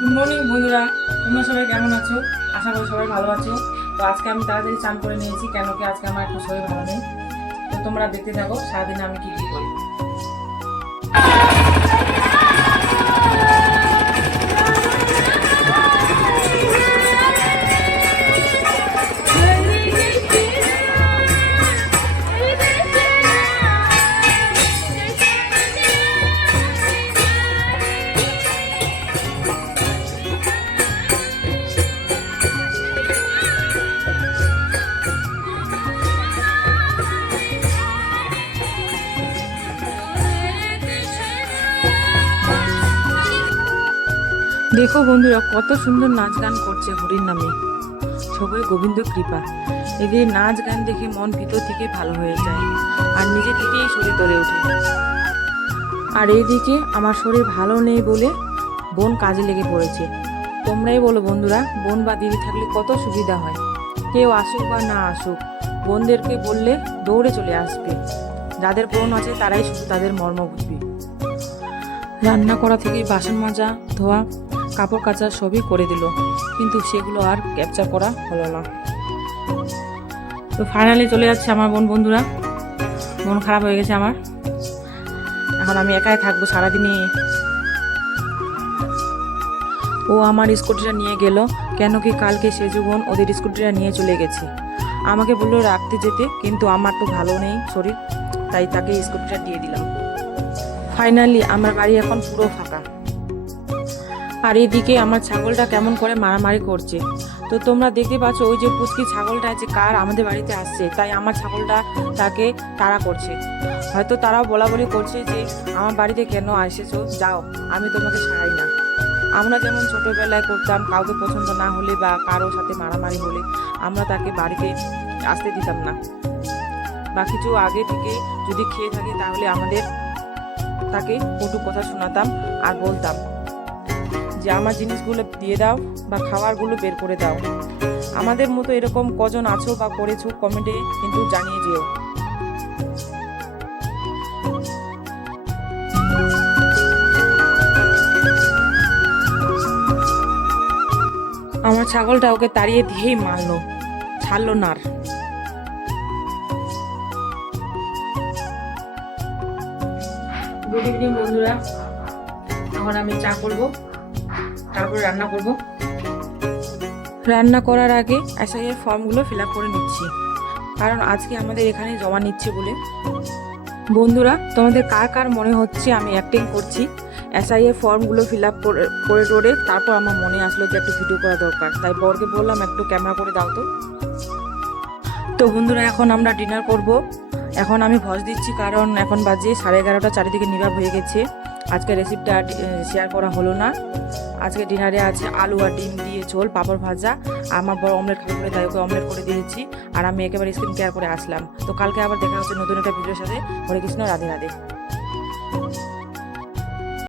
Good morning বন্ধুরা, তোমরা সবাই কেমন আছো? আশা করি সবাই ভালো আছো। তো আজকে আমি তাড়াতাড়ি চান করে নিয়েছি, কেন কি আজকে আমার একটু শরীর ভালো নেই। তো তোমরা দেখতে থাকো সারাদিনে আমি কি কি করি। দেখো বন্ধুরা, কত সুন্দর নাচ গান করছে হরির নামে। সবাই গোবিন্দ কৃপা। এদের নাচ গান দেখে মন ভিতর থেকে ভালো হয়ে যায় আর নিজে থেকেই শরীর তোলে ওঠে। আর এইদিকে আমার শরীর ভালো নেই বলে বোন কাজে লেগে পড়েছে। তোমরাই বলো বন্ধুরা, বোন বা দিদি থাকলে কত সুবিধা হয়। কেউ আসুক বা না আসুক, বোনদেরকে বললে দৌড়ে চলে আসবে। যাদের বোন আছে তারাই শুধু তাদের মর্ম বুঝবে। রান্না করা থেকে বাসন মাজা, ধোয়া, কাপড় কাচা সবই করে দিল, কিন্তু সেগুলো আর ক্যাপচার করা হলো না। তো ফাইনালি চলে যাচ্ছে আমার বোন। বন্ধুরা, মন খারাপ হয়ে গেছে আমার। এখন আমি একাই থাকবো সারাদিনে। ও আমার স্কুটিটা নিয়ে গেল, কেন কি কালকে সেজু বোন ওদের স্কুটিটা নিয়ে চলে গেছে। আমাকে বললো রাখতে যেতে, কিন্তু আমার তো ভালো নেই শরীর, তাই তাকে স্কুটিটা দিয়ে দিলাম। ফাইনালি আমার বাড়ি এখন পুরো ফাঁকা। আর এদিকে আমার ছাগলটা কেমন করে মারামারি করছে। তো তোমরা দেখতে পাচ্ছ ওই যে পুচকি ছাগলটা যে কার আমাদের বাড়িতে আসছে, তাই আমার ছাগলটা তাকে তাড়া করছে। হয়তো তারাও বলা বলি করছে যে আমার বাড়িতে কেন এসেছো, যাও, আমি তোমাকে ছাড়াই না। আমরা যেমন ছোটবেলায় করতাম, কাউকে পছন্দ না হলে বা কারোর সাথে মারামারি হলে আমরা তাকে বাড়িতে আসতে দিতাম না, বা কিছু আগে থেকে যদি খেয়ে থাকে তাহলে আমাদের তাকে কটু কথা শোনাতাম আর বলতাম যে আমার জিনিসগুলো দিয়ে দাও বা খাবারগুলো বের করে দাও। আমাদের মতো এরকম কজন আছো বা করেছো কমেন্টে কিন্তু জানিয়ে যেও। আমার ছাগলটা ওকে তাড়িয়ে দিয়েই মারলো, ছাড়লো না আর। গুড ইভিনিং বন্ধুরা, এখন আমি চা করবো, তারপরে রান্না করব। রান্না করার আগে এসআইয়ের ফর্মগুলো ফিল আপ করে নিচ্ছি, কারণ আজকে আমাদের এখানে জমা নিচ্ছে বলে। বন্ধুরা, তোমাদের কার কার মনে হচ্ছে আমি অ্যাক্টিং করছি? এসআইয়ের ফর্মগুলো ফিল আপ করে টোরে তারপর আমার মনে আসলো যে একটু ভিডিও করা দরকার, তাই বরকে বললাম একটু ক্যামেরা করে দাও তো। তো বন্ধুরা, এখন আমরা ডিনার করব। এখন আমি ভয়েস দিচ্ছি কারণ এখন বাজে 11:30, চারিদিকে নীরব হয়ে গেছে। আজকে রেসিপিটা শেয়ার করা হলো না। আজকে ডিনারে আছে আলু আর ডিম দিয়ে ঝোল, পাঁপড় ভাজা। আমার বড় অমলেট খাবে বলে তাই ওকে অমলেট করে দিয়েছি, আর আমি একেবারে স্কিন কেয়ার করে আসলাম। তো কালকে আবার দেখা হচ্ছে নতুন একটা ভিডিওর সাথে। হরে কৃষ্ণ, রাধে রাধে।